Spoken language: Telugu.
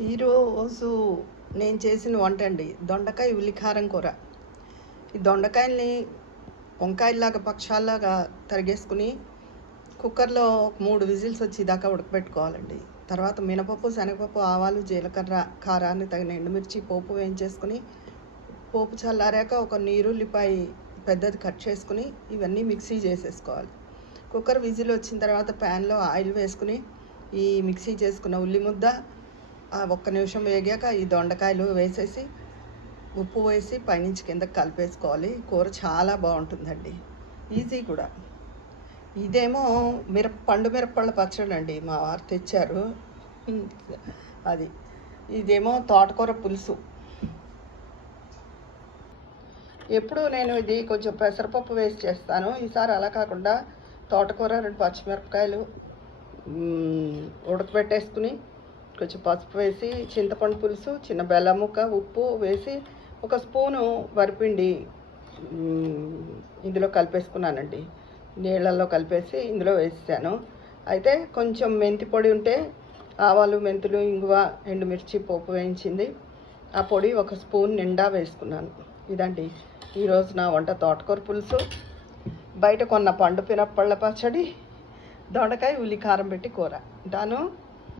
ఈరోజు నేను చేసిన వంట అండి దొండకాయ ఉల్లికారం కూర. ఈ దొండకాయల్ని వంకాయలాగా పక్షాల్లాగా తరిగేసుకుని కుక్కర్లో 3 విజిల్స్ వచ్చేదాకా ఉడకబెట్టుకోవాలండి. తర్వాత మినపప్పు, శనగపప్పు, ఆవాలు, జీలకర్ర, కారాన్ని తగిన ఎండుమిర్చి పోపు వేయించేసుకుని, పోపు చల్లారాక ఒక నీరుల్లిపాయ పెద్దది కట్ చేసుకుని ఇవన్నీ మిక్సీ చేసేసుకోవాలి. కుక్కర్ విజిల్ వచ్చిన తర్వాత ప్యాన్లో ఆయిల్ వేసుకుని ఈ మిక్సీ చేసుకున్న ఉల్లి ముద్ద ఒక్క నిమిషం వేగాక ఈ దొండకాయలు వేసేసి ఉప్పు వేసి పైనుంచి కిందకి కలిపేసుకోవాలి. కూర చాలా బాగుంటుందండి, ఈజీ కూడా. ఇదేమో పండు మిరపళ్ళ పచ్చడి అండి, మా వారు తెచ్చారు అది. ఇదేమో తోటకూర పులుసు. ఎప్పుడు నేను ఇది కొంచెం పెసరపప్పు వేసి చేస్తాను, ఈసారి అలా కాకుండా తోటకూర, 2 పచ్చిమిరపకాయలు ఉడకబెట్టేసుకుని కొంచెం పసుపు వేసి, చింతపండు పులుసు, చిన్న బెల్లం ముక్క, ఉప్పు వేసి ఒక స్పూను వరిపిండి ఇందులో కలిపేసుకున్నానండి. నీళ్ళల్లో కలిపేసి ఇందులో వేసాను. అయితే కొంచెం మెంతి పొడి ఉంటే ఆవాలు, మెంతులు, ఇంగువ, ఎండుమిర్చి పోపు వేయించింది ఆ పొడి ఒక స్పూన్ నిండా వేసుకున్నాను. ఇదండి ఈరోజు నా వంట తోటకూర పులుసు, బయట కొన్న పండు మిరపళ్ళ పచ్చడి, దొండకాయ ఉల్లి కారం పెట్టి కూర. ఉంటాను.